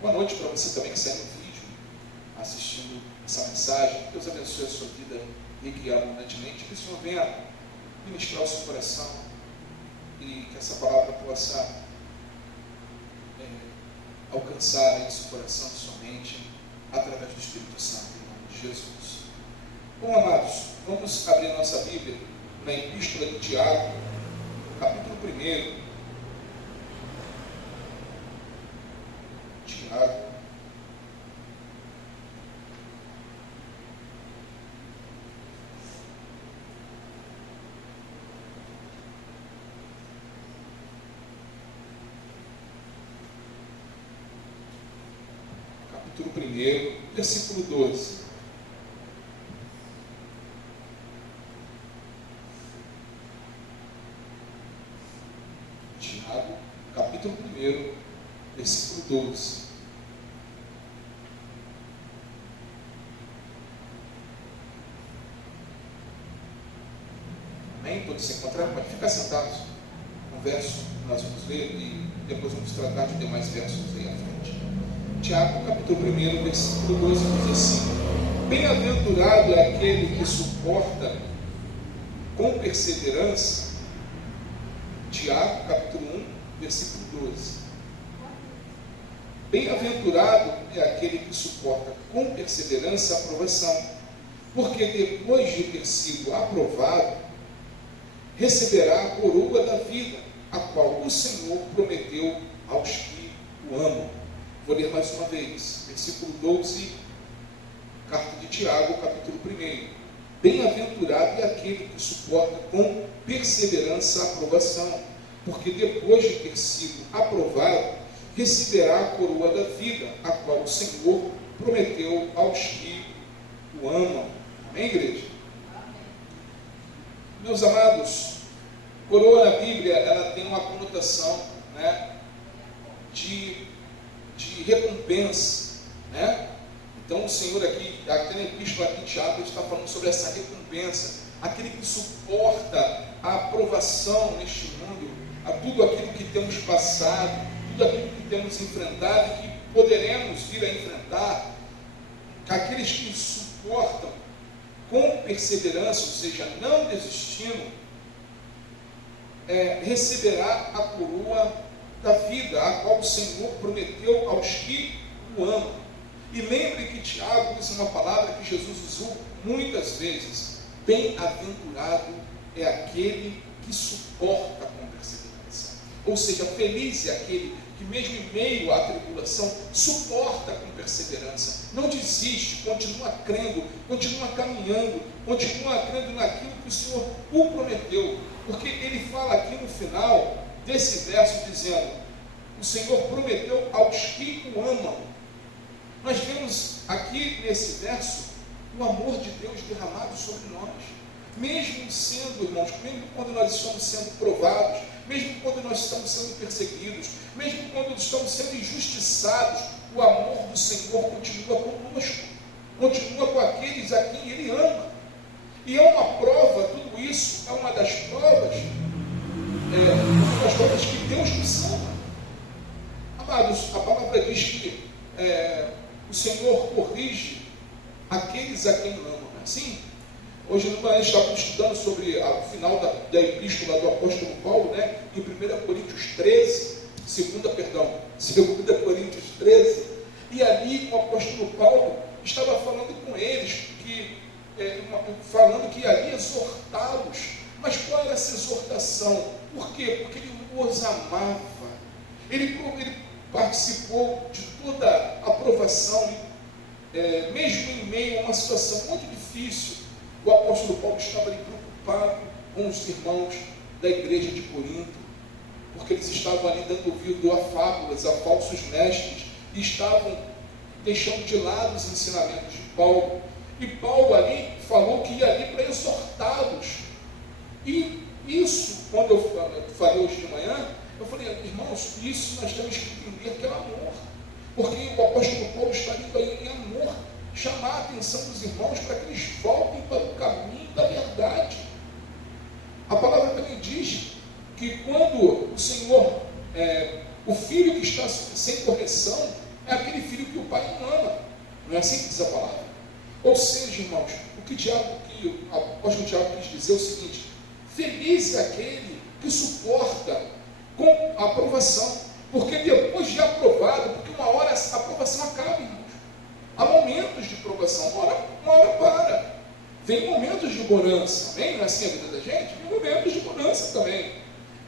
Boa noite para você também que segue no vídeo, assistindo essa mensagem. Que Deus abençoe a sua vida rica e abundantemente. Que o Senhor venha ministrar o seu coração e que essa palavra possa alcançar aí seu coração, sua mente, através do Espírito Santo, em nome de Jesus. Bom, amados, vamos abrir a nossa Bíblia na Epístola de Tiago, capítulo 1. Tiago, capítulo 1, versículo 12. Tiago, capítulo 1, versículo 12. Amém? Todos se encontraram? Pode ficar sentados. Um verso que nós vamos ler e depois vamos tratar de demais versos aí à frente. Tiago, capítulo 1, versículo 12 diz assim: Bem-aventurado é aquele que suporta com perseverança. Tiago, capítulo 1, versículo 12. Bem-aventurado é aquele que suporta com perseverança a aprovação, porque depois de ter sido aprovado, receberá a coroa da vida, a qual o Senhor prometeu aos que o amam. Vou ler mais uma vez, versículo 12, carta de Tiago, capítulo 1. Bem-aventurado é aquele que suporta com perseverança a aprovação, porque depois de ter sido aprovado, receberá a coroa da vida, a qual o Senhor prometeu aos que o amam. Amém, igreja? Meus amados, coroa na Bíblia, ela tem uma conotação, de recompensa, Então o Senhor aqui na epístola aqui de Tiago, está falando sobre essa recompensa, aquele que suporta a aprovação neste mundo, a tudo aquilo que temos passado, tudo aquilo que temos enfrentado e que poderemos vir a enfrentar. Aqueles que suportam com perseverança, ou seja, não desistindo, receberá a coroa da vida, a qual o Senhor prometeu aos que o amam. E lembre que Tiago usa uma palavra que Jesus usou muitas vezes: bem-aventurado é aquele que suporta com perseverança. Ou seja, feliz é aquele que mesmo em meio à tribulação suporta com perseverança, não desiste, continua crendo, continua caminhando, continua crendo naquilo que o Senhor o prometeu. Porque ele fala aqui no final desse verso dizendo: o Senhor prometeu aos que o amam. Nós vemos aqui nesse verso o amor de Deus derramado sobre nós, mesmo sendo, irmãos, mesmo quando nós estamos sendo provados, mesmo quando nós estamos sendo perseguidos, mesmo quando estamos sendo injustiçados, o amor do Senhor continua conosco, continua com aqueles a quem Ele ama. E é uma prova, tudo isso é uma das provas, que Deus nos ama. Amados, a palavra diz que o Senhor corrige aqueles a quem ama. Assim, hoje nós estamos estudando sobre o final da epístola do apóstolo Paulo, em 1 Coríntios 13, 2 Coríntios 13, e ali o apóstolo Paulo estava falando com eles, falando que ali exortá-los. Mas qual era essa exortação? Por quê? Porque ele os amava. Ele participou de toda a aprovação, mesmo em meio a uma situação muito difícil. O apóstolo Paulo estava ali preocupado com os irmãos da igreja de Corinto, porque eles estavam ali dando ouvido a fábulas, a falsos mestres, e estavam deixando de lado os ensinamentos de Paulo. E Paulo ali falou que ia ali para exortá-los. E isso, quando eu falei hoje de manhã, eu falei: irmãos, isso nós temos que entender que é amor, porque o apóstolo Paulo está indo aí em amor, chamar a atenção dos irmãos para que eles voltem para o caminho da verdade. A palavra também diz que quando o Senhor, o filho que está sem correção, é aquele filho que o pai não ama. Não é assim que diz a palavra. Ou seja, irmãos, o apóstolo Tiago quis dizer é o seguinte: feliz é aquele que suporta com a aprovação, porque depois de aprovado, porque uma hora a aprovação acaba, irmãos. Há momentos de provação, uma hora para. Vem momentos de bonança, amém? Não é assim a vida da gente? Vem momentos de bonança também.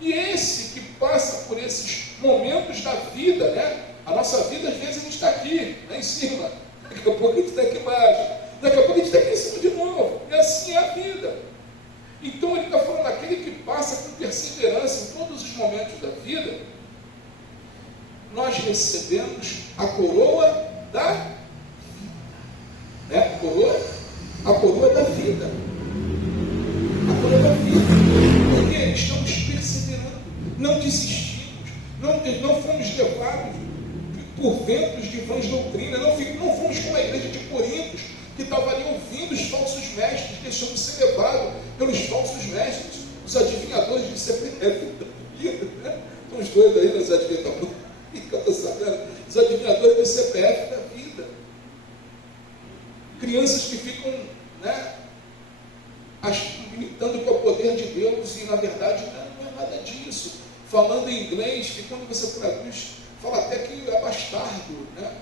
E esse que passa por esses momentos da vida, né? A nossa vida, às vezes, a gente está aqui, lá em cima. Daqui a pouco a gente está aqui embaixo. Daqui a pouco a gente está aqui em cima de novo. E assim é a vida. Então, ele está falando aquele que passa com perseverança em todos os momentos da vida, nós recebemos a coroa da vida. Né? A coroa da vida. A coroa da vida. Porque estamos perseverando, não desistimos, não fomos levados por ventos de vãs doutrinas, não fomos como a igreja de Corinto, que estava ali ouvindo os falsos mestres, deixando de ser levado pelos falsos mestres, os adivinhadores de CPF da vida, né? Estão os dois aí nos adivinhadores, que eu estou sabendo, os adivinhadores de CPF da vida. Crianças que ficam, né, limitando com o poder de Deus, e na verdade não é nada disso. Falando em inglês, que quando você traduz, fala até que é bastardo, né?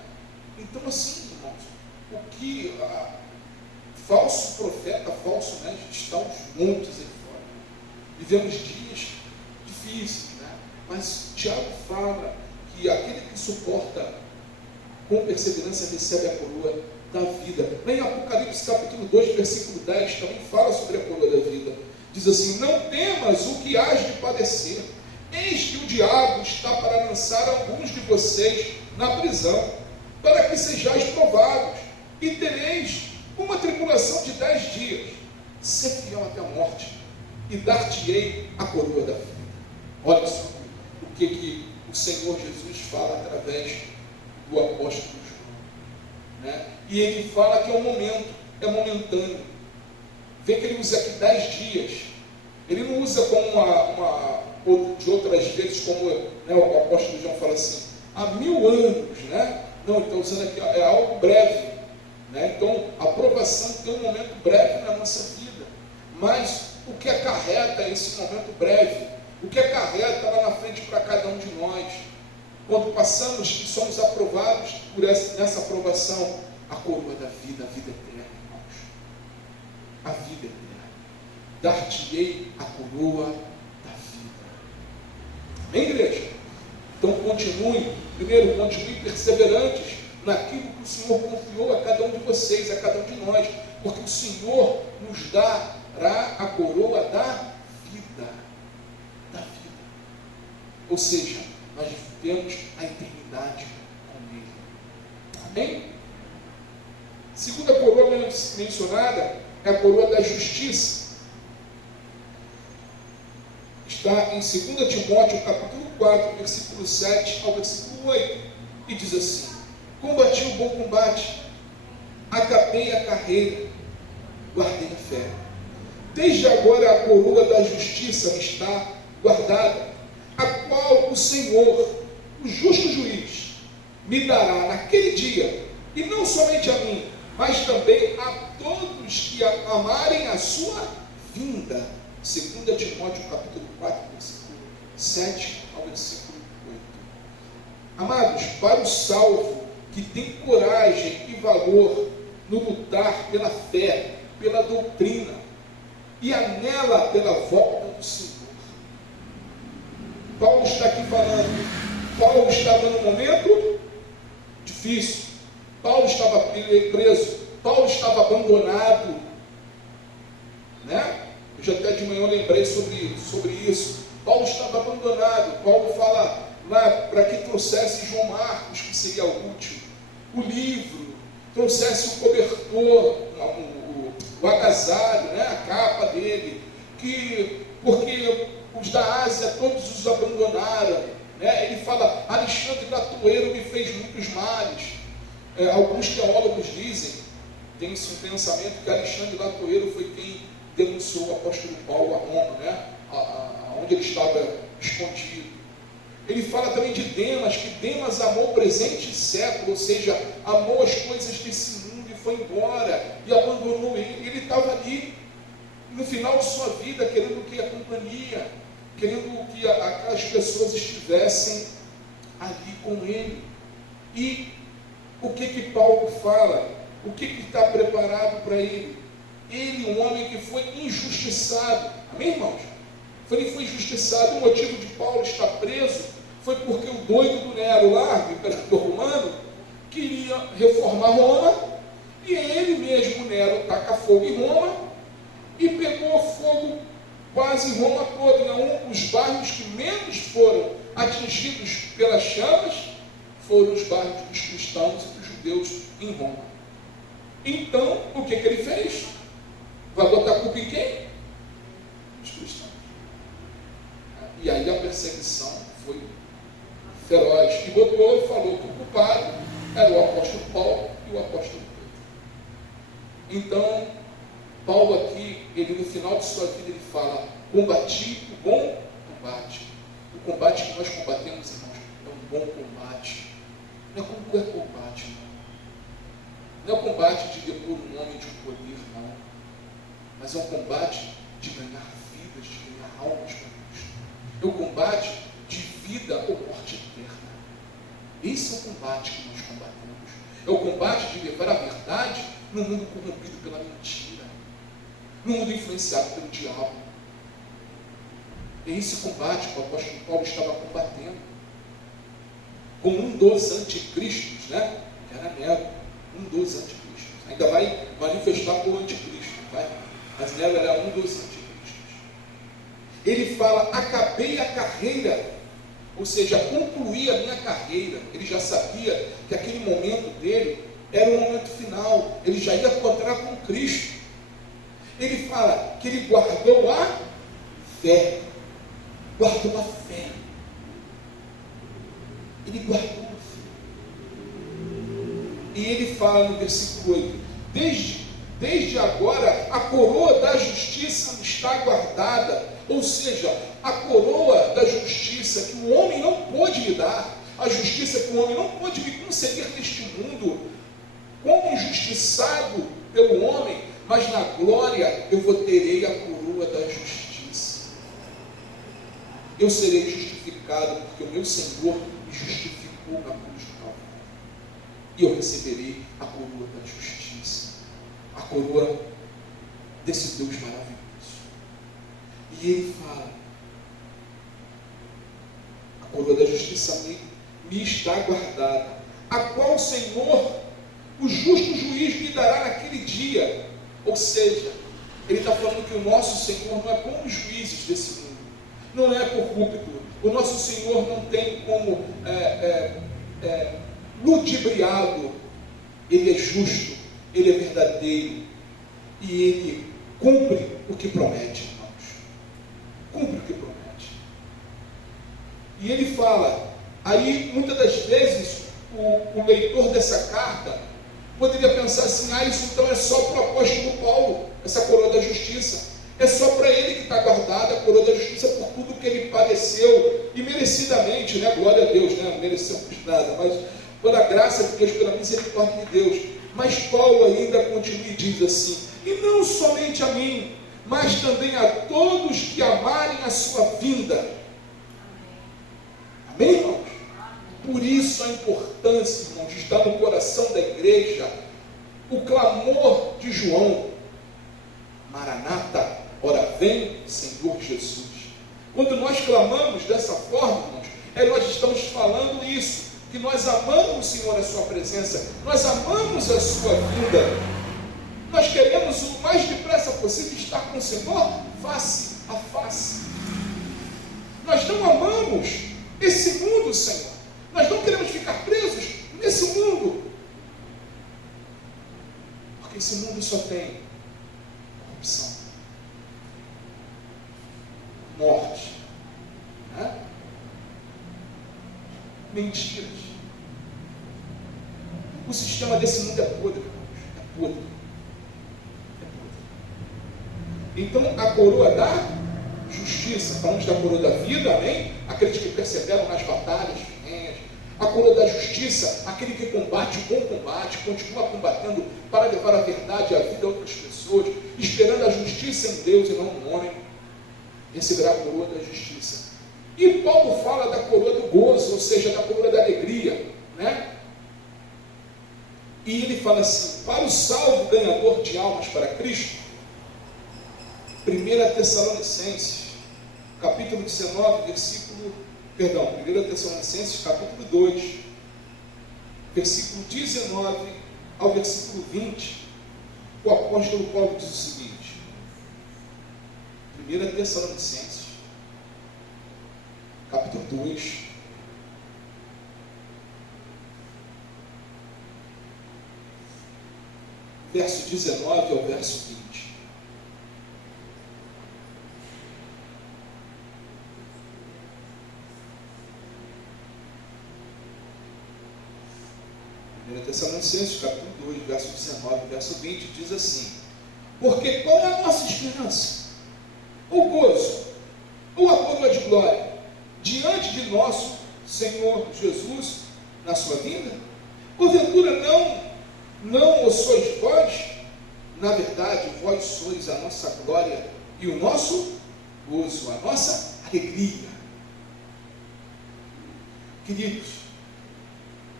Então, assim, irmãos, o que falso profeta, falso mestre, está aos montes aí fora. Vivemos dias difíceis, né? Mas Tiago fala que aquele que suporta com perseverança recebe a coroa da vida. Em Apocalipse capítulo 2, versículo 10, também fala sobre a coroa da vida. Diz assim: não temas o que hás de padecer. Eis que o diabo está para lançar alguns de vocês na prisão, para que sejais provados, e tereis uma tribulação de 10 dias. Ser fiel até a morte, e dar-te-ei a coroa da vida. Olha só o que o Senhor Jesus fala através do apóstolo João, né? E ele fala que é um momento, é momentâneo. Vê que ele usa aqui 10 dias. Ele não usa como de outras vezes, como, né, o apóstolo João fala assim, há 1000 anos, né? Não, ele está usando aqui, é algo breve, né? Então, a aprovação tem um momento breve na nossa vida, mas o que acarreta esse momento breve? O que acarreta lá na frente para cada um de nós? Quando passamos e somos aprovados nessa aprovação, a coroa da vida, a vida eterna, irmãos. A vida eterna. Dar-te-ei a coroa da vida. Amém, igreja? Então continue perseverantes naquilo que o Senhor confiou a cada um de vocês, a cada um de nós, porque o Senhor nos dará a coroa da vida. Da vida. Ou seja, nós vivemos a eternidade com Ele. Amém? Segunda coroa mencionada é a coroa da justiça. Está em 2 Timóteo, capítulo 4, versículo 7 ao versículo 8, e diz assim: combati o bom combate, acabei a carreira, guardei a fé. Desde agora a coroa da justiça me está guardada, a qual o Senhor, o justo juiz, me dará naquele dia, e não somente a mim, mas também a todos que amarem a sua vinda. 2 Timóteo capítulo 4, versículo 7 ao versículo 8. Amados, para o salvo que tem coragem e valor no lutar pela fé, pela doutrina, e anela pela volta do Senhor. Paulo está aqui falando, Paulo estava num momento difícil, Paulo estava preso, Paulo estava abandonado, né? Eu já até de manhã lembrei sobre isso. Paulo estava abandonado. Paulo fala lá para que trouxesse João Marcos, que seria útil, o livro, trouxesse o cobertor, o agasalho, né, a capa dele, porque os da Ásia todos os abandonaram, né? Ele fala: Alexandre Latoeiro me fez muitos males. Alguns teólogos dizem, tem-se um pensamento que Alexandre Latoeiro foi quem denunciou o apóstolo Paulo a Roma, né? Onde ele estava escondido. Ele fala também de Demas, que Demas amou o presente século, ou seja, amou as coisas desse mundo e foi embora, e abandonou ele. Ele estava ali, no final de sua vida, querendo que a companhia, querendo que aquelas pessoas estivessem ali com ele. E o que Paulo fala? O que está preparado para ele? Ele, um homem que foi injustiçado. Amém, irmãos? Ele foi injustiçado. O motivo de Paulo estar preso foi porque o doido do Nero lá, o imperador romano, queria reformar Roma, e ele mesmo, Nero, taca fogo em Roma, e pegou fogo quase em Roma toda. Os bairros que menos foram atingidos pelas chamas foram os bairros dos cristãos e dos judeus em Roma. Então, o que ele fez? Vai botar a culpa em quem? Os cristãos. E aí a perseguição foi feroz. E botou e falou que o culpado era o apóstolo Paulo e o apóstolo Pedro. Então, Paulo aqui, ele no final de sua vida, ele fala: combati o bom combate. O combate que nós combatemos, irmãos, é um bom combate. Não é qualquer combate, não. Não é o combate de depor um homem de um poder, não. Mas é um combate de ganhar vidas, de ganhar almas para Cristo. É o combate de vida ou morte eterna. Esse é o combate que nós combatemos. É o combate de levar a verdade num mundo corrompido pela mentira, num mundo influenciado pelo diabo. É esse combate que o apóstolo Paulo estava combatendo. Com um dos anticristos, né? Que era Nero, um dos anticristos. Ainda vai manifestar o anticristo, vai? Mas Nero era um dos anticristos. Ele fala: acabei a carreira, ou seja, concluí a minha carreira. Ele já sabia que aquele momento dele era o momento final, ele já ia encontrar com Cristo. Ele fala que ele guardou a fé. Guardou a fé. Ele guardou a fé. E ele fala no versículo 8: desde agora a coroa da justiça está guardada. Ou seja, a coroa da justiça que o homem não pôde me dar, a justiça que o homem não pôde me conceder neste mundo, como injustiçado pelo homem, mas na glória eu terei a coroa da justiça. Eu serei justificado porque o meu Senhor me justificou na cruz do Calvário. E eu receberei a coroa da justiça, a coroa desse Deus maravilhoso. E ele fala: a coroa da justiça me está guardada, a qual o Senhor, o justo juiz, me dará naquele dia. Ou seja, ele está falando que o nosso Senhor não é como os juízes desse mundo, não é corrupto. O nosso Senhor não tem como ludibriá-lo. Ele é justo, ele é verdadeiro e ele cumpre o que promete, irmãos. Cumpre o que promete. E ele fala, aí muitas das vezes o leitor dessa carta poderia pensar assim: isso então é só para o apóstolo Paulo, essa coroa da justiça. É só para ele que está guardada a coroa da justiça por tudo que ele padeceu, e merecidamente, né? Glória a Deus, né? Não merecemos nada, mas pela graça de Deus, pela misericórdia de Deus. Mas Paulo ainda continua e diz assim: e não somente a mim, mas também a todos que amarem a sua vinda. Amém, irmãos? Por isso a importância, irmãos, de estar no coração da igreja o clamor de João: Maranata, ora vem, Senhor Jesus. Quando nós clamamos dessa forma, irmãos, nós estamos falando isso, que nós amamos, Senhor, a sua presença, nós amamos a sua vinda, nós queremos o mais depressa possível estar com o Senhor face a face. Nós não amamos esse mundo, Senhor, nós não queremos ficar presos nesse mundo, porque esse mundo só tem corrupção, morte, né? Mentiras. O sistema desse mundo é podre, é podre, é podre. Então a coroa da justiça, falamos da coroa da vida, amém? Aqueles que perseveram nas batalhas ferrenhas. A coroa da justiça, aquele que combate o bom combate, continua combatendo para levar a verdade e a vida a outras pessoas, esperando a justiça em Deus e não no homem, receberá a coroa da justiça. E Paulo fala da coroa do gozo, ou seja, da coroa da alegria, né? E ele fala assim: para o salvo ganhador de almas para Cristo, 1 Tessalonicenses, capítulo 19, versículo, 1 Tessalonicenses, capítulo 2, versículo 19 ao versículo 20, o apóstolo Paulo diz o seguinte: 1 Tessalonicenses, capítulo 2, verso 19 ao verso 20. Tessalonicenses, capítulo 2, verso 19, verso 20, diz assim: porque qual é a nossa esperança? O gozo, ou a coroa de glória, diante de nosso Senhor Jesus, na sua vinda? Porventura não o sois vós? Na verdade, vós sois a nossa glória e o nosso gozo, a nossa alegria. Queridos,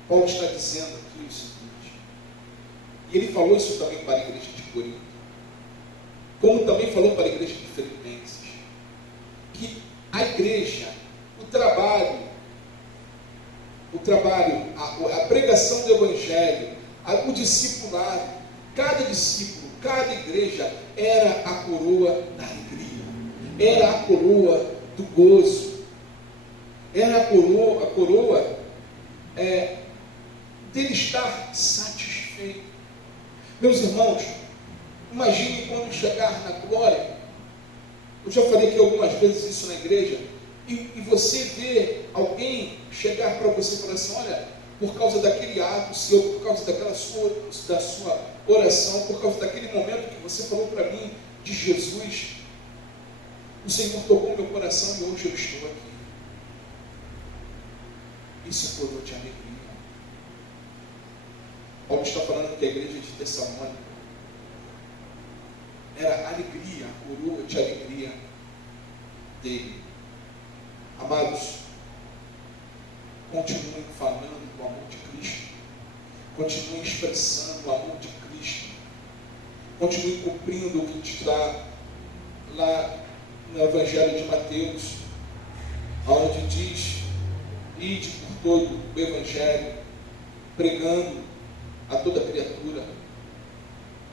Paulo está dizendo aqui o seguinte, e ele falou isso também para a igreja de Corinto, como também falou para a igreja de Filipenses, que a igreja, o trabalho, a pregação do Evangelho, o discipulado, cada discípulo, cada igreja era a coroa da alegria, era a coroa do gozo, era a coroa dele estar satisfeito. Meus irmãos, imagine quando chegar na glória. Eu já falei aqui algumas vezes isso na igreja, e você vê alguém chegar para você e falar assim: olha, por causa daquele ato seu, por causa da sua oração, por causa daquele momento que você falou para mim de Jesus, o Senhor tocou meu coração e hoje eu estou aqui. Isso é coroa de alegria. Paulo está falando que a igreja de Tessalônica era a alegria, a coroa de alegria dele. Amados, continuem falando do amor de Cristo, continuem expressando o amor de Cristo, continuem cumprindo o que está lá no Evangelho de Mateus, onde diz: ide por todo o Evangelho, pregando a toda criatura,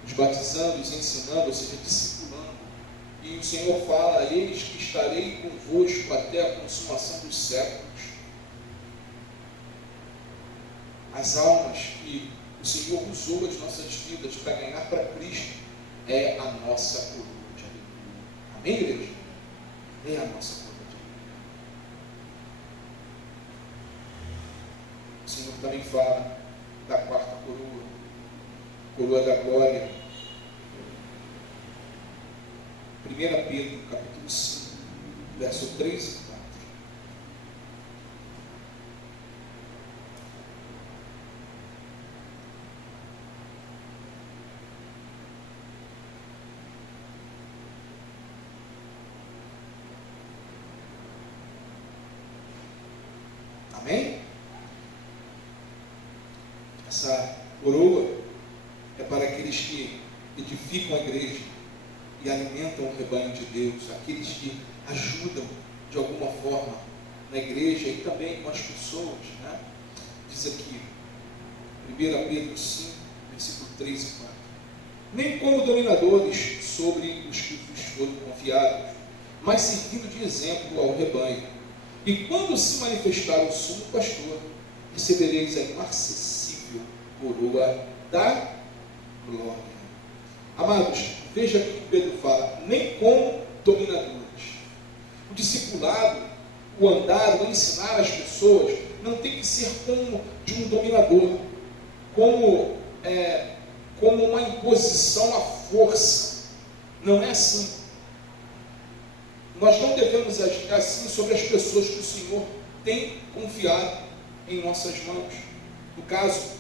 os batizando, os ensinando, ou seja, discipulando. E o Senhor fala: eis que estarei convosco até a consumação dos séculos. As almas que o Senhor usou as nossas vidas para ganhar para Cristo é a nossa coroa de alegria. Amém, igreja? É a nossa coroa de alegria. O Senhor também fala da quarta coroa, coroa da glória. 1 Pedro, capítulo 5, verso 3 e 4. Amém? Essa coroa é para aqueles que edificam a igreja e alimentam o rebanho de Deus, aqueles que ajudam de alguma forma na igreja e também com as pessoas, né? Diz aqui, 1 Pedro 5, versículo 3 e 4. Nem como dominadores sobre os que vos foram confiados, mas servindo de exemplo ao rebanho. E quando se manifestar o sumo pastor, recebereis a inacessível coroa da glória. Amados, veja o que Pedro fala: nem como dominadores. O discipulado, o andar, o ensinar as pessoas, não tem que ser como de um dominador, como uma imposição à força. Não é assim. Nós não devemos agir assim sobre as pessoas que o Senhor tem confiado em nossas mãos. No caso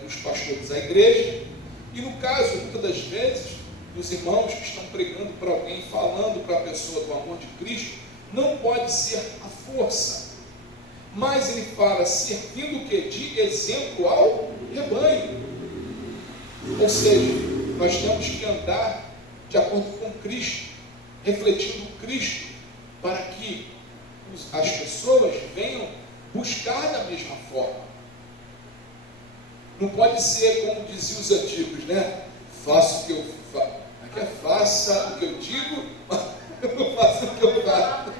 dos pastores, a igreja, e no caso, muitas das vezes, dos irmãos que estão pregando para alguém, falando para a pessoa do amor de Cristo, não pode ser a força, mas ele fala, servindo o que? De exemplo ao rebanho. Ou seja, nós temos que andar de acordo com Cristo, refletindo Cristo, para que as pessoas venham buscar da mesma forma. Não pode ser como diziam os antigos, né? Faça o que eu faço. Faça o que eu digo, mas eu não faço o que eu faço.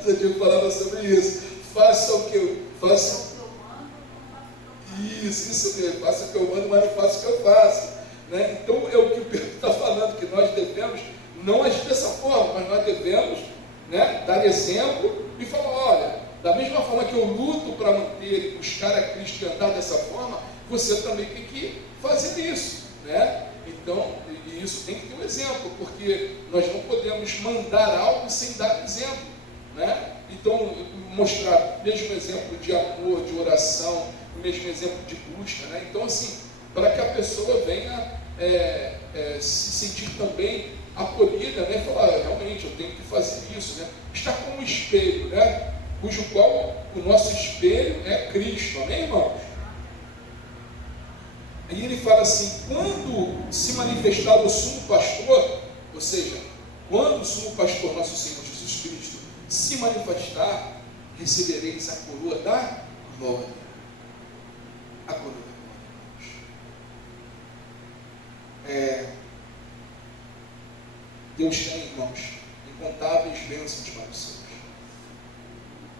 Os antigos falavam sobre isso. Faça o que eu faço. Isso mesmo. Faça o que eu mando, mas não faço o que eu faço. Né? Então é o que o Pedro está falando, que nós devemos não agir dessa forma, mas nós devemos, né, dar exemplo e falar, olha, da mesma forma que eu luto para manter e buscar a Cristo e andar dessa forma, você também tem que fazer isso, né? Então, e isso tem que ter um exemplo, porque nós não podemos mandar algo sem dar exemplo, né? Então, mostrar o mesmo exemplo de amor, de oração, o mesmo exemplo de busca, né? Então, assim, para que a pessoa venha se sentir também acolhida, né? Falar, realmente, eu tenho que fazer isso, né? Está como um espelho, né? Cujo qual o nosso espelho é Cristo, amém, irmãos? Aí ele fala assim, quando se manifestar o sumo pastor, ou seja, quando o sumo pastor, nosso Senhor Jesus Cristo, se manifestar, recebereis a coroa da glória. A coroa da glória. Deus tem, irmãos, incontáveis bênçãos para os seus.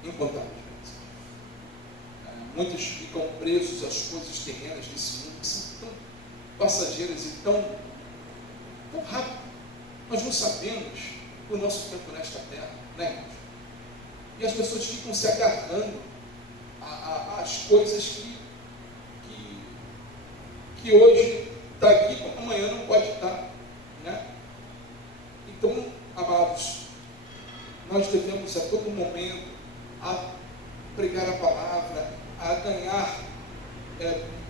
Incontáveis bênçãos. Muitos ficam presos às coisas terrenas desse mundo, que são tão passageiras e tão rápidas. Nós não sabemos o nosso tempo nesta terra, né, irmãos? E as pessoas ficam se agarrando às coisas que hoje está aqui, como amanhã não pode estar, né? Então, amados, nós devemos a todo momento a pregar a palavra, a ganhar,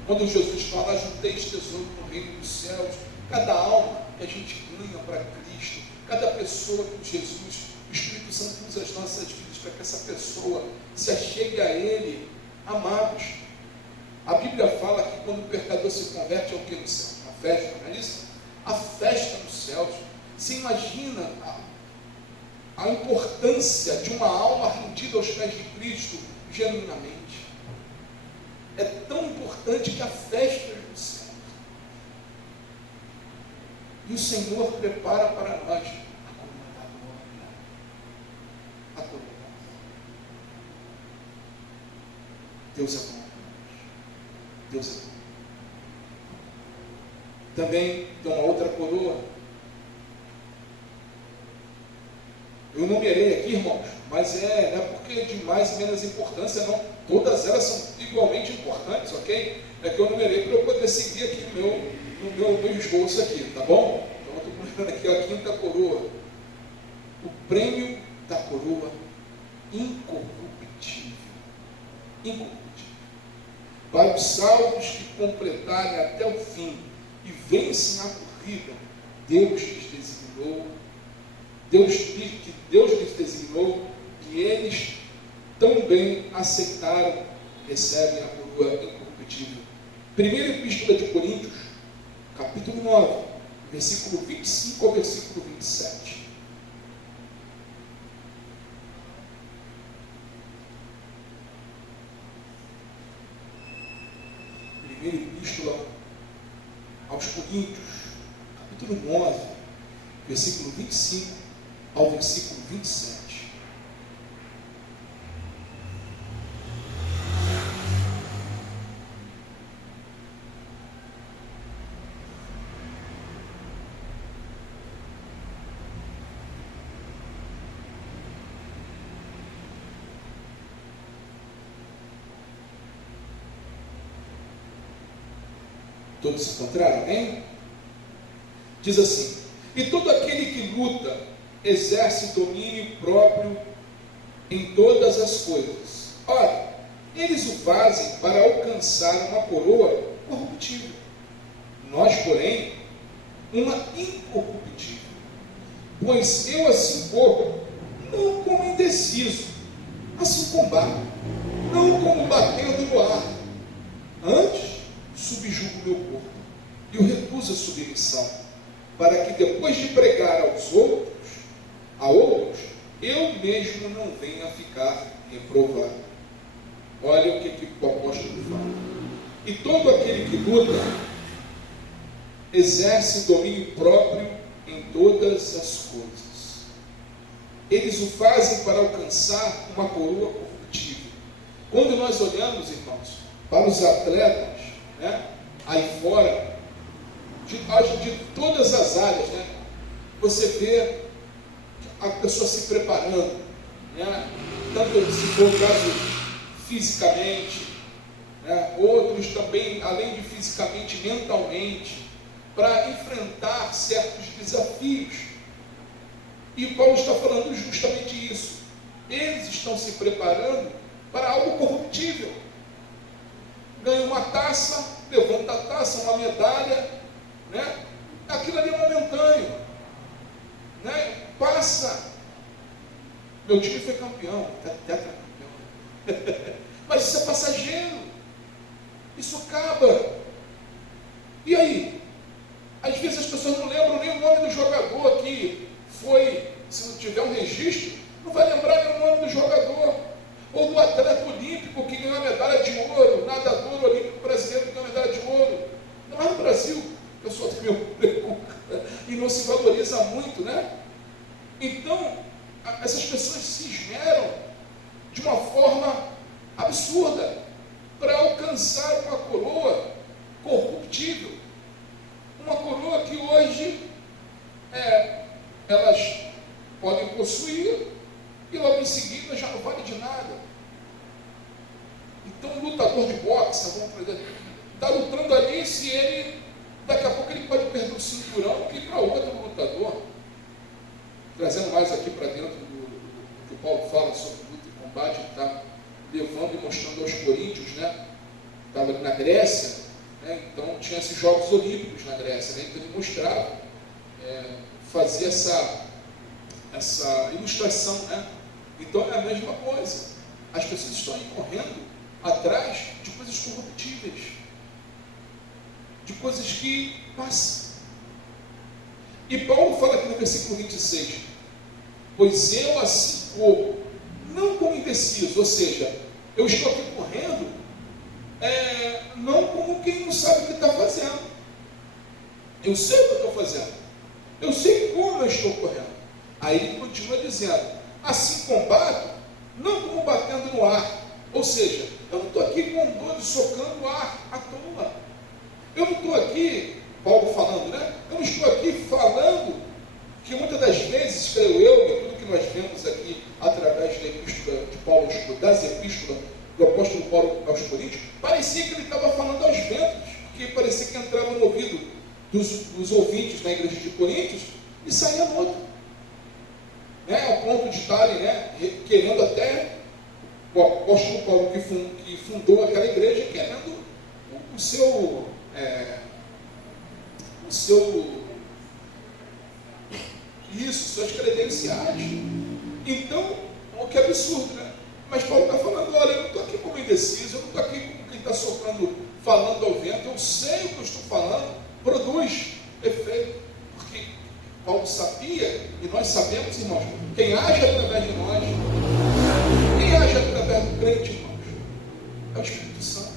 quando Jesus fala, junteis tesouro no reino dos céus, cada alma que a gente ganha para Cristo, cada pessoa com Jesus, o Espírito Santo usa as nossas vidas para que essa pessoa se achegue a Ele. Amados, a Bíblia fala que quando o pecador se converte, é o que no céu? Uma festa, não é isso? A festa nos céus. Você imagina a importância de uma alma rendida aos pés de Cristo genuinamente. É tão importante que a festa é no céu. E o Senhor prepara para nós a coroa da glória. A coroa da glória. Deus é bom. Deus é bom. Também tem uma outra coroa. Eu numerei aqui, irmãos, mas não é porque é de mais e menos importância, não. Todas elas são igualmente importantes, ok? É que eu numerei para eu poder seguir aqui no meu esboço aqui, tá bom? Então eu estou numerando aqui a quinta coroa. O prêmio da coroa incorruptível. Incorruptível. Para os salvos que completarem até o fim e vencem a corrida, Deus lhes designou. Que Deus lhes designou e eles também aceitaram, recebem a coroa incorruptível. Primeira Epístola de Coríntios, capítulo 9, versículo 25 ao versículo 27. Primeira Epístola aos Coríntios, capítulo 9, versículo 25 ao versículo 27. Todos se encontraram, hein? Diz assim: e todo aquele que luta exerce domínio próprio em todas as coisas. Ora, eles o fazem para alcançar uma coroa corruptível. Nós, porém, uma incorruptível. Pois eu assim corro, não como indeciso, assim combato, não como batendo no ar. Antes, subjugo meu corpo e o reduzo à submissão, para que depois de pregar a outros, eu mesmo não venha a ficar reprovado. Olha o que o apóstolo fala. E todo aquele que luta exerce domínio próprio em todas as coisas. Eles o fazem para alcançar uma coroa corruptível. Quando nós olhamos, irmãos, para os atletas, né, aí fora, de todas as áreas, né, você vê a pessoa se preparando, né, tanto se for o caso fisicamente, né, outros também, além de fisicamente, mentalmente, para enfrentar certos desafios. E Paulo está falando justamente isso. Eles estão se preparando para algo corruptível. Ganha uma taça, levanta a taça, uma medalha, né? Aquilo ali é momentâneo, né? Passa. Meu time foi campeão, tetracampeão. Mas isso é passageiro. Isso acaba. E aí? Às vezes as pessoas não lembram nem o nome do jogador que foi, se não tiver um registro, não vai lembrar nem o nome do jogador. Ou do atleta olímpico que ganhou a medalha de ouro, nadador olímpico brasileiro que ganhou a medalha de ouro. Não é no Brasil, eu sou do meu preocupa, e não se valoriza muito, né? Então, essas pessoas se esmeram de uma forma absurda para alcançar uma coroa corruptível. Uma coroa que hoje elas podem possuir e logo em seguida já não vale de nada. Então um lutador de boxe, está lutando ali, se ele, daqui a pouco ele pode perder o cinturão e ir para outro lutador. Trazendo mais aqui para dentro do que o Paulo fala sobre luta e combate, ele está levando e mostrando aos coríntios, né? Estava na Grécia, né? Então tinha esses Jogos Olímpicos na Grécia, né? Então ele mostrava, fazia essa ilustração, né? Então é a mesma coisa. As pessoas estão aí correndo atrás de coisas corruptíveis, de coisas que passam. E Paulo fala aqui no versículo 26, pois eu assim corro, não como indeciso, ou seja, eu estou aqui correndo, não como quem não sabe o que está fazendo. Eu sei o que eu estou fazendo, eu sei como eu estou correndo. Aí ele continua dizendo, assim combato, não como batendo no ar, ou seja, eu não estou aqui com um doido socando o ar à toa. Eu não estou aqui, Paulo falando, né? Eu não estou aqui falando que muitas das vezes, creio eu, e tudo que nós vemos aqui através da epístola de Paulo, das epístolas do apóstolo Paulo aos Coríntios, parecia que ele estava falando aos ventos, porque parecia que entrava no ouvido dos ouvintes na igreja de Coríntios e saía no outro. Ao ponto de estarem, querendo até o apóstolo Paulo que fundou aquela igreja, querendo suas credenciais. Então, o que é absurdo, né? Mas Paulo está falando, olha, eu não estou aqui como indeciso, eu não estou aqui como quem está soprando, falando ao vento, eu sei o que eu estou falando, produz efeito, porque Paulo sabia, e nós sabemos, irmãos, quem age através de nós, quem age através do crente, irmãos, é o Espírito Santo.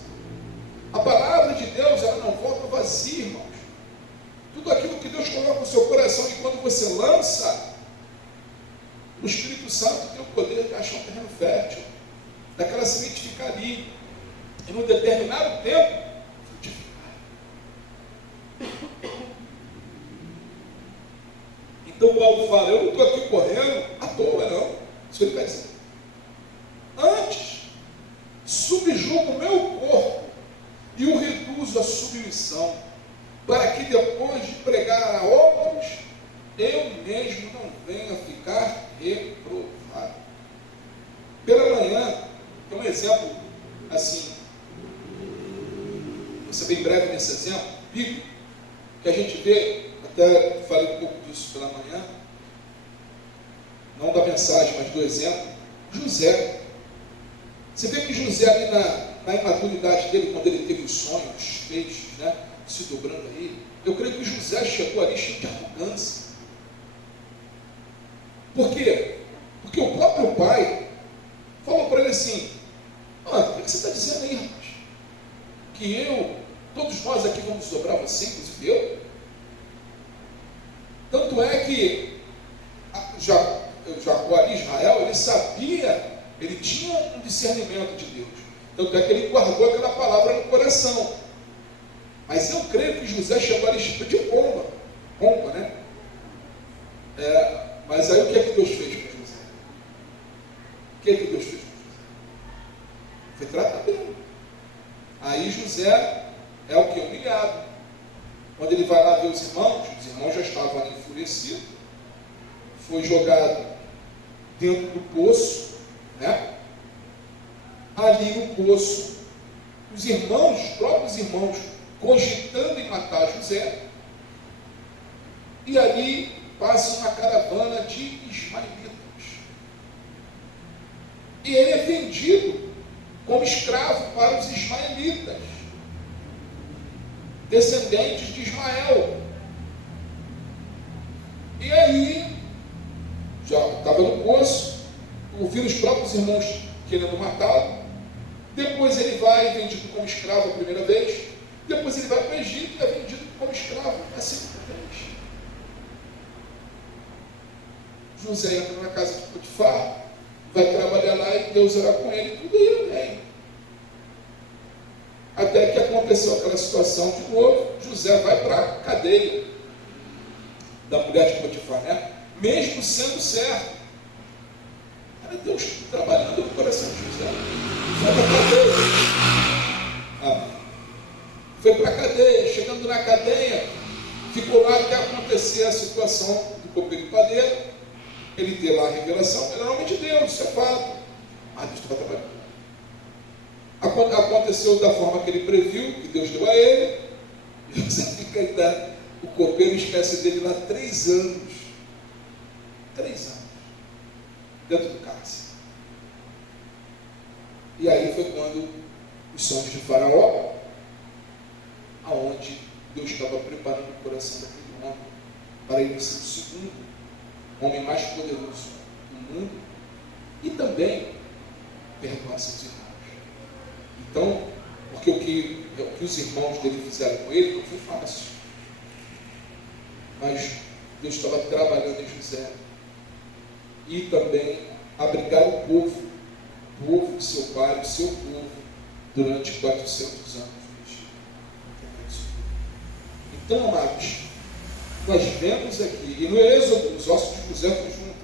A palavra de Deus, ela não volta vazia, irmãos. Tudo aquilo que Deus coloca no seu coração, e quando você lança, o Espírito Santo tem o poder de achar um terreno fértil, daquela semente ficar ali, e num determinado tempo, frutificar. Então Paulo fala, eu não estou aqui correndo à toa, não. Isso ele quer dizer. Antes, subjugo o meu corpo e o reduzo à submissão, para que depois de pregar a outros, eu mesmo não venha ficar reprovado. exemplo, assim, vou ser bem breve nesse exemplo, bíblico, que a gente vê, até falei um pouco disso pela manhã, não da mensagem, mas do exemplo, José. Você vê que José ali na imaturidade dele, quando ele teve os sonhos, os feixes, né, se dobrando aí, eu creio que José chegou ali cheio de arrogância. Por quê? Porque o próprio pai falou para ele assim: o que você está dizendo aí, rapaz? Que todos nós aqui vamos dobrar você, inclusive eu? Tanto é que Jacó ali, Israel, ele sabia, ele tinha um discernimento de Deus. Tanto é que ele guardou aquela palavra no coração. Mas eu creio que José chegou ali cheio de pompa, né? Mas aí o que é que Deus fez com José? O que é que Deus fez com José? Foi tratar bem. Aí José é o que? Humilhado. Quando ele vai lá ver os irmãos já estavam ali enfurecidos, foi jogado dentro do poço, né? Ali no poço, os próprios irmãos, cogitando em matar José, e ali passa uma caravana de ismaelitas. E ele é vendido como escravo para os ismaelitas, descendentes de Ismael. E aí, já estava no poço, ouvindo os próprios irmãos querendo matá-lo. Depois ele vai vendido como escravo a primeira vez. Depois ele vai para o Egito e é vendido como escravo a segunda vez. José entra na casa de Potifar, vai trabalhar lá e Deus irá com ele, tudo ia bem. Até que aconteceu aquela situação de novo, José vai para a cadeia da mulher de Potifar, né? Mesmo sendo certo. Era Deus trabalhando no coração de José. Foi para a cadeia. Foi para a cadeia. Chegando na cadeia, ficou lá até acontecer a situação do copeiro padeiro. Ele ter lá a revelação, era o nome de Deus, isso é fato. Deus estava trabalhando. Aconteceu da forma que ele previu, que Deus deu a ele. E você fica aí, o copeiro esquece dele lá 3 anos. 3 anos. Dentro do cárcere. E aí foi quando os sonhos de Faraó, aonde Deus estava preparando o coração daquele homem para ele ser o segundo homem mais poderoso do mundo e também perdoar seus irmãos. Então, porque o que os irmãos dele fizeram com ele não foi fácil. Mas Deus estava trabalhando em José e também abrigar o povo de seu pai, o seu povo, durante 400 anos. Então, amados, nós vemos aqui, e no Êxodo, os ossos de José estão juntos.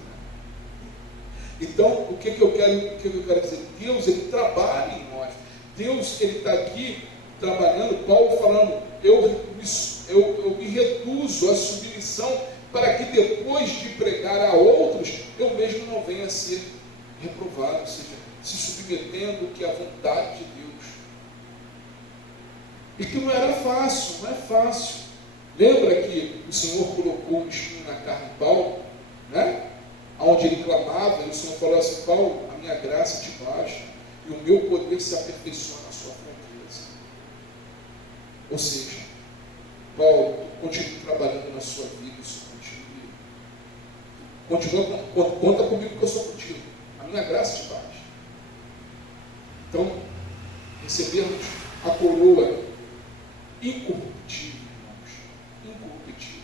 Então, o que eu quero dizer? Deus, ele trabalha em nós. Deus, ele está aqui trabalhando. Paulo falando, eu me reduzo à submissão para que depois de pregar a outros, eu mesmo não venha a ser reprovado, ou seja, se submetendo que é a vontade de Deus. E que não era fácil, não é fácil. Lembra que o Senhor colocou um espinho na carne de Paulo, né? Onde ele clamava, e o Senhor falou assim: Paulo, a minha graça te basta, e o meu poder se aperfeiçoa na sua fraqueza. Ou seja, Paulo, continue trabalhando na sua vida, isso continua, conta comigo que eu sou contigo, a minha graça te basta. Então, recebemos a coroa incorruptível, irmãos, incorruptível.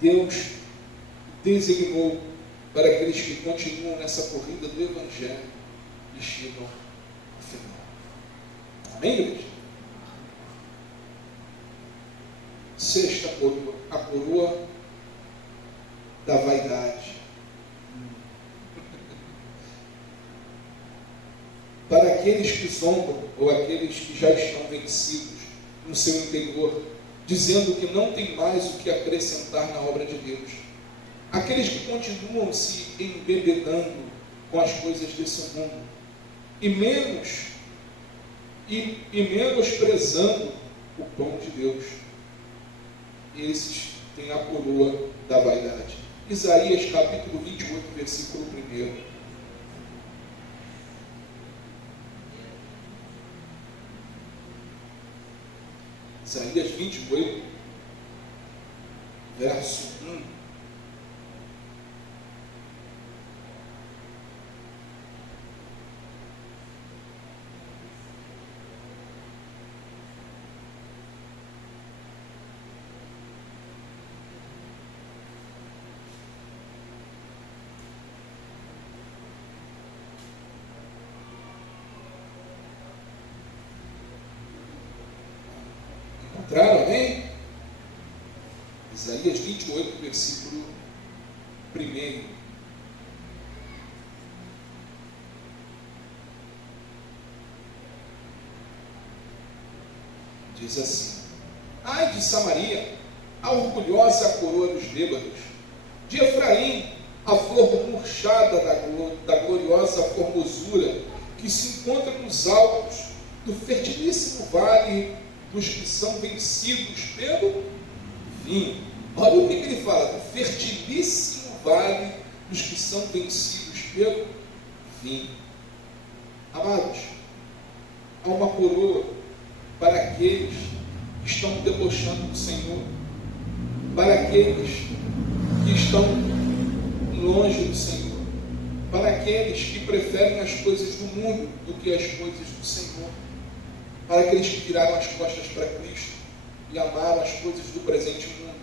Deus designou para aqueles que continuam nessa corrida do Evangelho e chegam ao final. Amém, igreja? Sexta coroa, a coroa da vaidade. Para aqueles que zombam, ou aqueles que já estão vencidos no seu interior, dizendo que não tem mais o que acrescentar na obra de Deus. Aqueles que continuam se embebedando com as coisas desse mundo, e menosprezando o pão de Deus. Esses têm a coroa da vaidade. Isaías capítulo 28, versículo 1. Isaías 28, verso 1. Encontraram, amém? Isaías 28, versículo 1. Diz assim: ai de Samaria, a orgulhosa coroa dos bêbados, de Efraim, a flor murchada da gloriosa formosura, que se encontra nos altos do fertilíssimo vale dos que são vencidos pelo vinho. Olha o que ele fala: do fertilíssimo vale dos que são vencidos pelo vinho. Amados, há uma coroa para aqueles que estão debochando do Senhor, para aqueles que estão longe do Senhor, para aqueles que preferem as coisas do mundo do que as coisas do Senhor, para aqueles que viraram as costas para Cristo e amaram as coisas do presente mundo.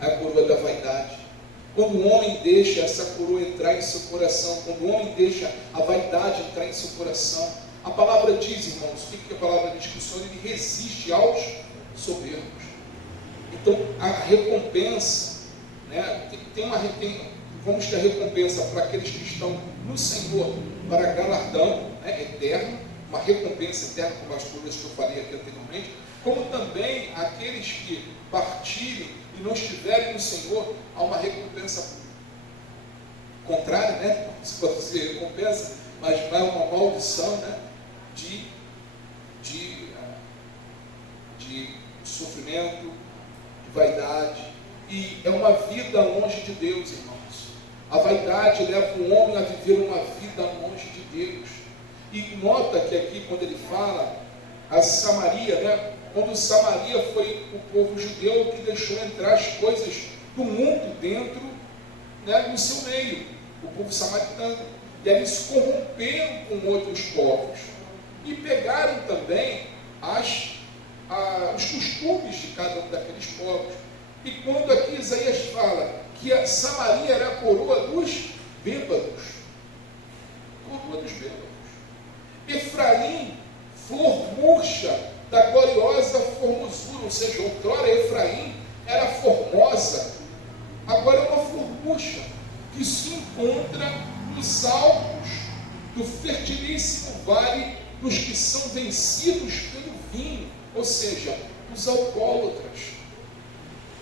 A coroa da vaidade. Quando o homem deixa essa coroa entrar em seu coração, quando o homem deixa a vaidade entrar em seu coração, a palavra diz, irmãos, o que a palavra diz? Que o Senhor ele resiste aos soberbos. Então a recompensa, né, vamos ter a recompensa para aqueles que estão no Senhor, para galardão, né, eterno, uma recompensa eterna, como as coisas que eu falei aqui anteriormente, como também aqueles que partirem e não estiverem no Senhor, há uma recompensa contrária, né? Se pode ser recompensa, mas vai uma maldição, né? De sofrimento, de vaidade, e é uma vida longe de Deus, irmãos. A vaidade leva o homem a viver uma vida longe de Deus. E nota que aqui, quando ele fala a Samaria, né? Quando Samaria foi o povo judeu que deixou entrar as coisas do mundo dentro, né, no seu meio, o povo samaritano. E aí eles se corromperam com outros povos e pegaram também os costumes de cada um daqueles povos. E quando aqui Isaías fala que a Samaria era a coroa dos bêbados, coroa dos bêbados. Efraim, flor murcha da gloriosa formosura, ou seja, outrora Efraim era formosa, agora é uma flor murcha, que se encontra nos altos do fertilíssimo vale dos que são vencidos pelo vinho, ou seja, os alcoólatras.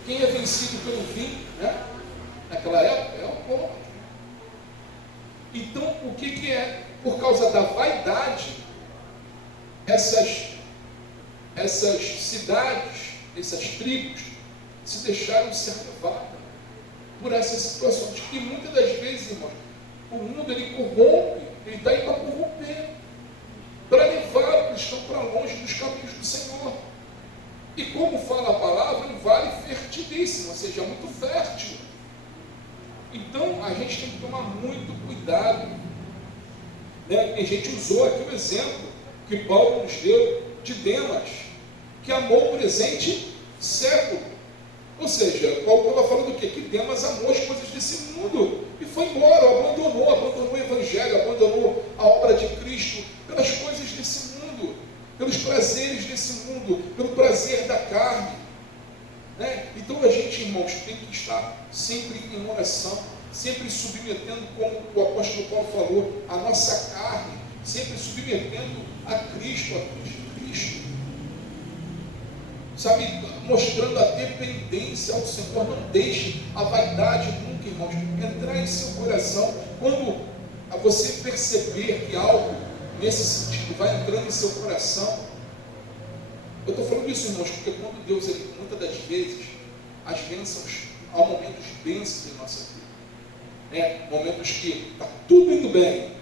Quem é vencido pelo vinho, né? Naquela época, é alcoólatra. Então, o que é? Por causa da vaidade, essas cidades, essas tribos, se deixaram ser levadas por essas situações. E muitas das vezes, irmãos, o mundo ele corrompe, ele está aí para corromper, para levar o cristão para longe dos caminhos do Senhor. E como fala a palavra, um vale fertilíssimo, ou seja, muito fértil. Então a gente tem que tomar muito cuidado, né? A gente usou aqui o exemplo que Paulo nos deu de Demas, que amou o presente século. Ou seja, Paulo estava falando o quê? Que Demas amou as coisas desse mundo e foi embora, abandonou o Evangelho, abandonou a obra de Cristo pelas coisas desse mundo, pelos prazeres desse mundo, pelo prazer da carne, né? Então a gente, irmãos, tem que estar sempre em oração, sempre submetendo, como o apóstolo Paulo falou, a nossa carne, sempre submetendo a Cristo, sabe, mostrando a dependência ao Senhor. Não deixe a vaidade nunca, irmãos, entrar em seu coração. Quando você perceber que algo nesse sentido vai entrando em seu coração. Eu estou falando isso, irmãos, porque quando Deus, ele, muitas das vezes, as bênçãos, há momentos de bênçãos em nossa vida. Momentos que está tudo indo bem.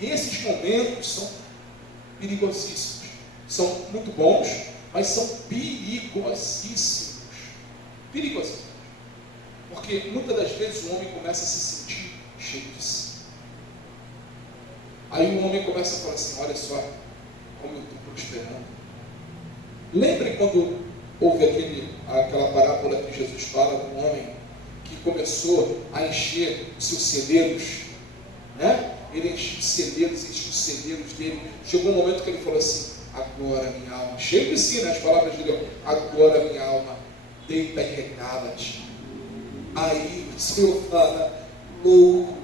E esses momentos são perigosíssimos. São muito bons, mas são perigosíssimos. Perigosíssimos. Porque muitas das vezes o homem começa a se sentir cheio de si. Aí o homem começa a falar assim: olha só como eu estou prosperando. Lembre quando houve aquela parábola que Jesus fala do homem que começou a encher os seus celeiros, né? Ele encheu os celeiros, encheu os celeiros dele. Chegou um momento que ele falou assim: agora minha alma, cheio de si, né? As palavras dele, agora minha alma, deita e regala-te. Aí o Senhor fala: louco,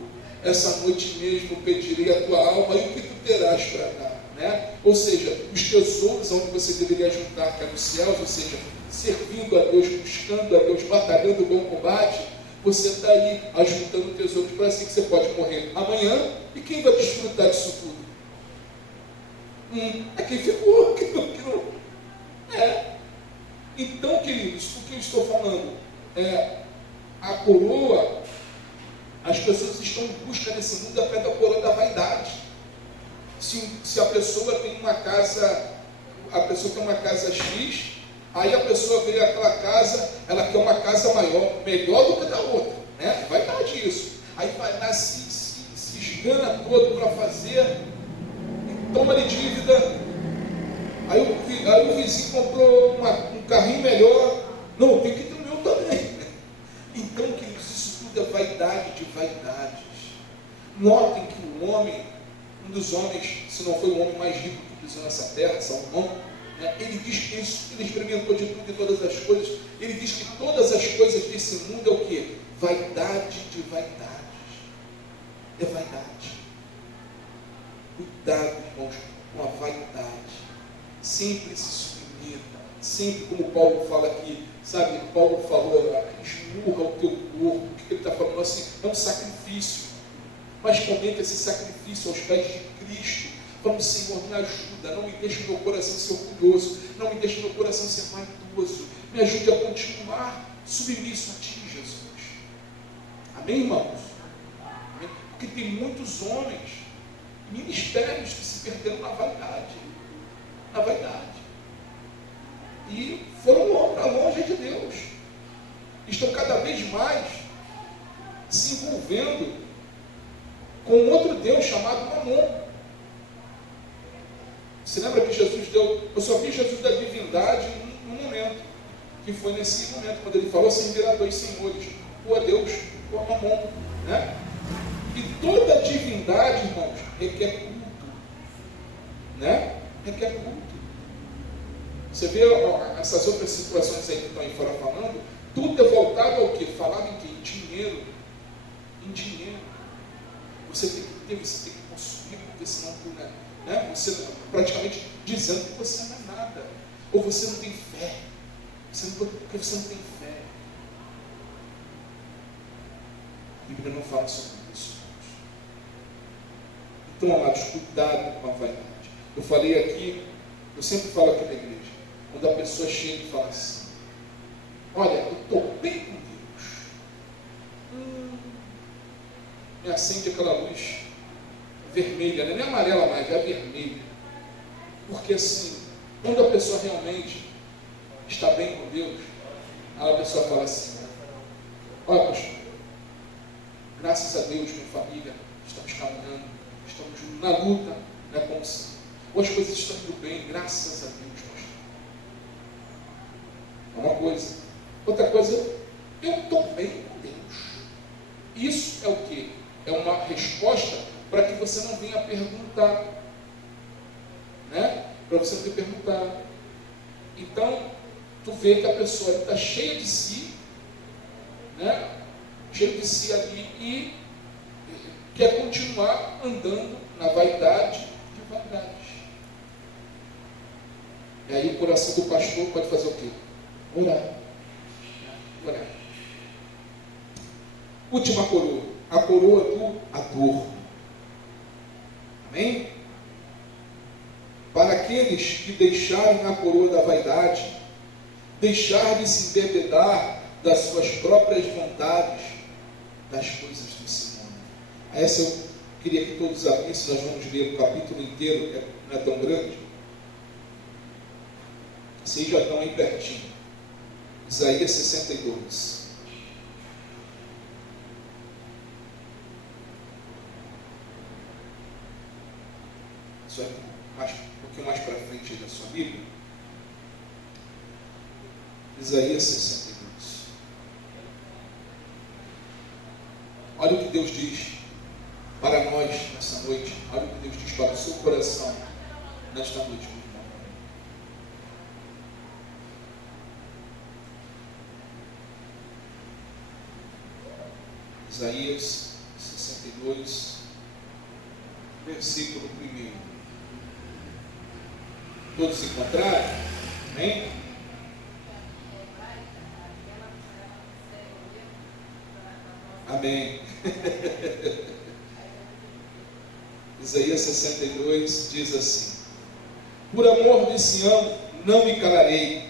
essa noite mesmo pedirei a tua alma, e o que tu terás para dar? Né? Ou seja, os tesouros onde você deveria juntar, que é nos céus, ou seja, servindo a Deus, buscando a Deus, batalhando o bom combate, você está aí ajuntando tesouros para assim que você pode morrer amanhã, e quem vai desfrutar disso tudo? É quem ficou, que não. Então, queridos, o que eu estou falando? A coroa, as pessoas estão em busca nesse mundo até da coroa da vaidade. Se a pessoa tem uma casa, X, aí a pessoa vê aquela casa, ela quer uma casa maior, melhor do que a da outra, né? Vaidade isso. Aí vai lá, se esgana todo para fazer, toma-lhe dívida. Aí o vizinho comprou um carrinho melhor. Não, tem que ter o meu também. Então, queridos, isso tudo é vaidade de vaidades. Notem que o homem, um dos homens, se não foi o homem mais rico que pisou nessa terra, Salomão, né, ele diz que ele experimentou de tudo e todas as coisas. Ele diz que todas as coisas desse mundo é o quê? Vaidade de vaidades. É vaidade. Cuidado, irmãos, com a vaidade. Sempre se submeta. Sempre, como Paulo fala aqui, sabe? Paulo falou: esmurra o teu corpo. O que ele está falando assim? É um sacrifício. Mas cometa esse sacrifício aos pés de Cristo. Falando: Senhor, me ajuda. Não me deixe meu coração ser orgulhoso. Não me deixe meu coração ser vaidoso. Me ajude a continuar submisso a Ti, Jesus. Amém, irmãos? Amém? Porque tem muitos homens, ministérios que se perderam na vaidade. Na vaidade. E foram para longe de Deus. Estão cada vez mais se envolvendo com outro Deus chamado Mamon. Você lembra que Jesus deu... Eu só vi Jesus da divindade num momento. Que foi nesse momento, quando ele falou: servirá a dois senhores, ou a Deus ou a Mamon. Né? E toda divindade, irmãos, requer culto. Né? Requer culto. Você vê essas outras situações aí que estão aí fora falando, tudo é voltado ao quê? Falava em quê? Em dinheiro. Em dinheiro. Você tem que ter, você tem que consumir, porque senão tu, né? Você praticamente dizendo que você não é nada. Ou você não tem fé. Porque você não tem fé. A Bíblia não fala sobre isso. Então, amados, cuidado com a vaidade. Eu falei aqui, eu sempre falo aqui na igreja, quando a pessoa chega e fala assim: olha, eu estou bem com Deus. Me acende aquela luz vermelha, não é nem amarela mais, é vermelha. Porque assim, quando a pessoa realmente está bem com Deus, a pessoa fala assim: olha, pastor, graças a Deus, minha família, estamos caminhando, estamos na luta, né, como se ou as coisas estão indo bem, graças a Deus, pastor. É uma coisa. Outra coisa, eu estou bem com Deus. Isso é o quê? É uma resposta para que você não venha perguntar. Né? Para você não ter perguntado. Então, tu vê que a pessoa está cheia de si, né? Cheia de si ali, e quer continuar andando na vaidade de vaidades. E aí o coração do pastor pode fazer o quê? Orar. Orar. Última coroa. A coroa do adorno. Amém? Para aqueles que deixarem a coroa da vaidade, deixar de se embebedar das suas próprias vontades, das coisas desse mundo. Essa eu queria que todos abrissem, nós vamos ler o capítulo inteiro, que não é tão grande. Vocês já estão aí pertinho. Isaías 62. Isso é um pouquinho mais para frente aí da sua Bíblia. Isaías 62. Olha o que Deus diz para nós nessa noite. Olha o que Deus diz para o seu coração nesta noite, meu irmão. Isaías 62, versículo 1. Todos encontraram? Amém? Amém. Isaías 62 diz assim: por amor de Sião não me calarei,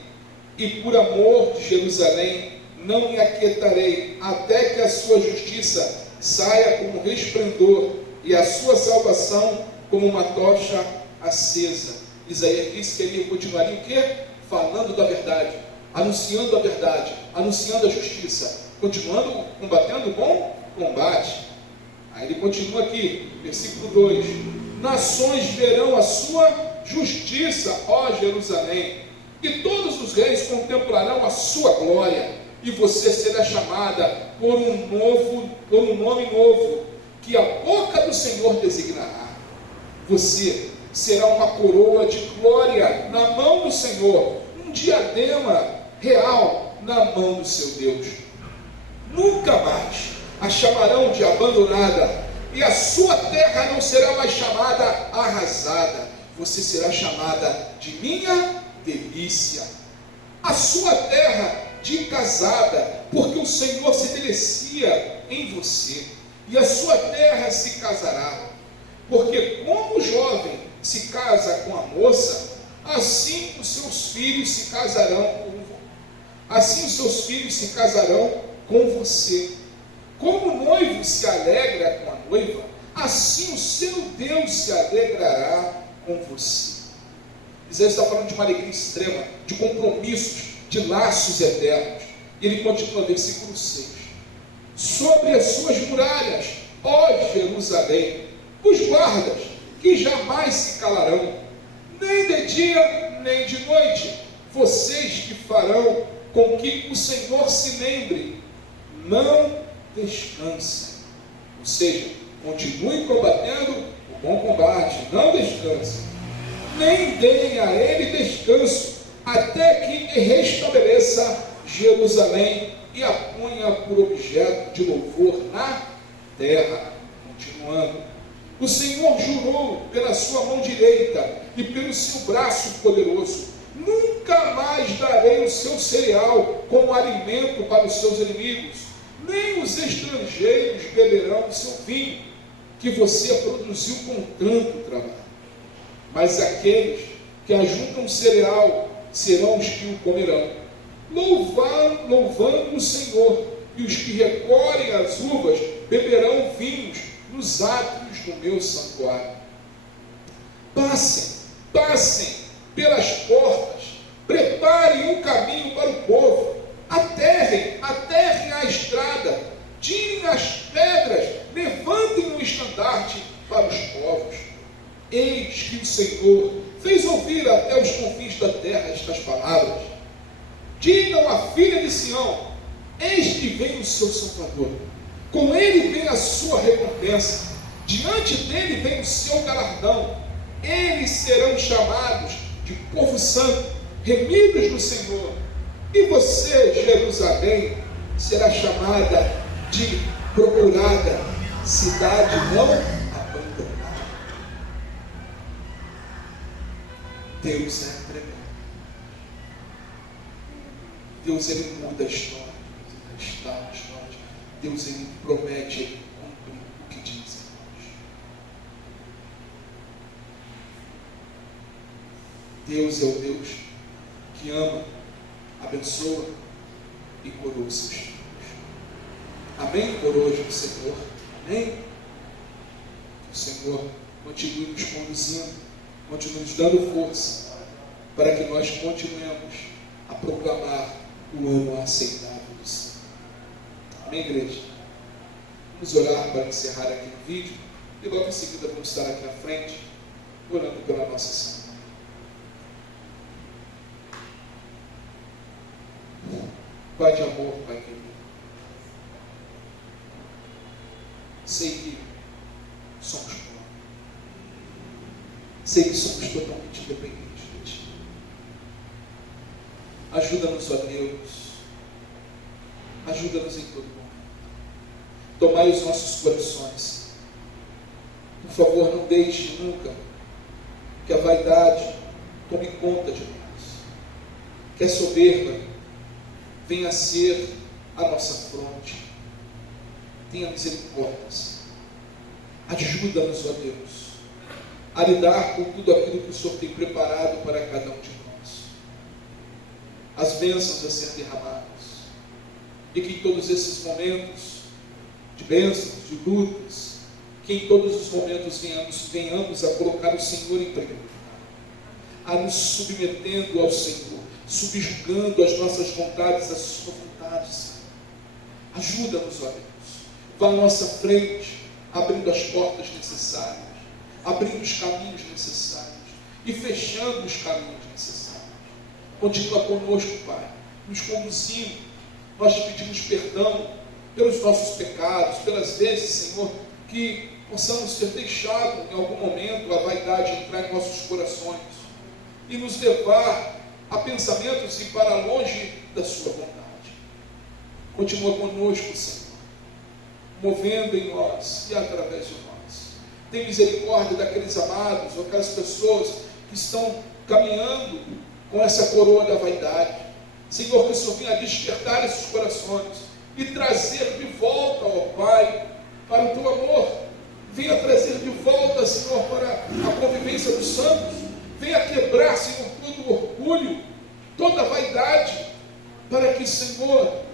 e por amor de Jerusalém não me aquietarei, até que a sua justiça saia como resplendor, e a sua salvação como uma tocha acesa. Isaías disse que ele continuaria o quê? Falando da verdade, anunciando a verdade, anunciando a justiça, continuando combatendo o bom combate. Aí ele continua aqui, versículo 2: nações verão a sua justiça, ó Jerusalém, e todos os reis contemplarão a sua glória, e você será chamada por um nome novo, que a boca do Senhor designará. Você será uma coroa de glória na mão do Senhor, um diadema real na mão do seu Deus. Nunca mais a chamarão de abandonada, e a sua terra não será mais chamada arrasada. Você será chamada de minha delícia. A sua terra de casada, porque o Senhor se delicia em você, e a sua terra se casará. Porque como o jovem se casa com a moça, assim os seus filhos se casarão com você. Como o noivo se alegra com a noiva, assim o seu Deus se alegrará com você. Isaías está falando de uma alegria extrema, de compromissos, de laços eternos. E ele continua, versículo 6: sobre as suas muralhas, ó Jerusalém, os guardas que jamais se calarão, nem de dia nem de noite, vocês que farão com que o Senhor se lembre, não descansem. Ou seja, continue combatendo o bom combate, não descansem, nem deem a ele descanso, até que restabeleça Jerusalém e a ponha por objeto de louvor na terra. Continuando: o Senhor jurou pela sua mão direita e pelo seu braço poderoso: nunca mais darei o seu cereal como alimento para os seus inimigos, nem os estrangeiros beberão o seu vinho, que você produziu com tanto trabalho. Mas aqueles que ajuntam cereal serão os que o comerão, louvando o Senhor, e os que recolhem as uvas beberão vinhos nos átrios do meu santuário. Passem pelas portas, preparem um caminho para o povo, aterrem a estrada, tirem as pedras, levantem um estandarte para os povos. Eis que o Senhor fez ouvir até os confins da terra estas palavras. Digam à filha de Sião: eis que vem o seu Salvador, com ele vem a sua recompensa, diante dele vem o seu galardão. Eles serão chamados de povo santo, remidos do Senhor. E você, Jerusalém, será chamada de procurada, cidade não abandonada. Deus é tremendo. Deus, ele muda a história. Deus, ele promete, ele cumpre o que diz em nós. Deus é o Deus que ama, abençoa e coroa os seus filhos. Amém? Por hoje, Senhor. Amém? Que o Senhor continue nos conduzindo, continue nos dando força, para que nós continuemos a proclamar o ano aceitável do Senhor. Amém, igreja? Vamos orar para encerrar aqui o vídeo, e logo em seguida vamos estar aqui na frente, orando pela nossa Senhora. Pai de amor, Pai querido, sei que somos pobres, sei que somos totalmente dependentes de Ti. Ajuda-nos, ó Deus, ajuda-nos em todo momento. Tomai os nossos corações. Por favor, não deixe nunca que a vaidade tome conta de nós, que a soberba venha a ser a nossa fronte. Tenha misericórdia. Ajuda-nos, ó Deus, a lidar com tudo aquilo que o Senhor tem preparado para cada um de nós. As bênçãos a ser derramadas. E que em todos esses momentos de bênçãos, de lutas, que em todos os momentos venhamos a colocar o Senhor em primeiro lugar, a nos submetendo ao Senhor, subjugando as nossas vontades, a sua vontade, Senhor. Ajuda-nos, ó Deus. Vá à nossa frente, abrindo as portas necessárias, abrindo os caminhos necessários e fechando os caminhos necessários. Continua conosco, Pai, nos conduzindo. Nós te pedimos perdão pelos nossos pecados, pelas vezes, Senhor, que possamos ter deixado em algum momento a vaidade entrar em nossos corações e nos levar a pensamentos e para longe da sua vontade. Continua conosco, Senhor, movendo em nós e através de nós. Tem misericórdia daqueles amados, ou aquelas pessoas que estão caminhando com essa coroa da vaidade. Senhor, que o Senhor venha despertar esses corações e trazer de volta, ó Pai, para o Teu amor. Venha trazer de volta, Senhor, para a convivência dos santos. Venha quebrar, Senhor, todo o orgulho, toda a vaidade, para que, Senhor,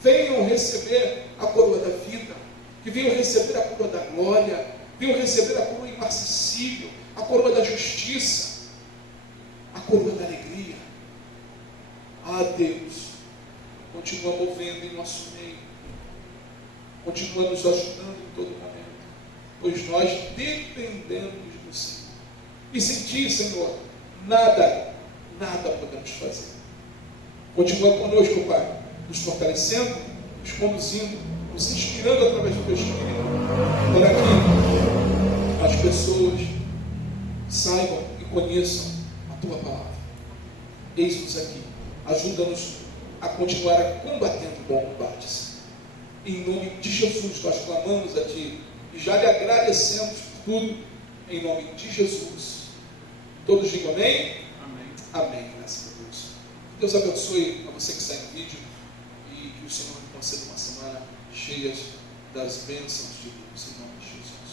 venham receber a coroa da vida, que venham receber a coroa da glória, venham receber a coroa imarcessível, a coroa da justiça, a coroa da alegria. Ah, Deus, continua movendo em nosso meio, continua nos ajudando em todo momento, pois nós dependemos do Senhor. E sem Ti, Senhor, nada podemos fazer. Continua conosco, Pai, nos fortalecendo, nos conduzindo, nos inspirando através do Teu Espírito, para que as pessoas saibam e conheçam a Tua palavra. Eis-nos aqui, ajuda-nos a continuar a combatendo o bom combate. Em nome de Jesus, nós clamamos a Ti e já lhe agradecemos por tudo, em nome de Jesus. Todos digam amém? Amém. Amém, graças a Deus. Deus abençoe a você que está em vídeo e que o Senhor lhe conceda uma semana cheia das bênçãos de Deus, em nome de Jesus.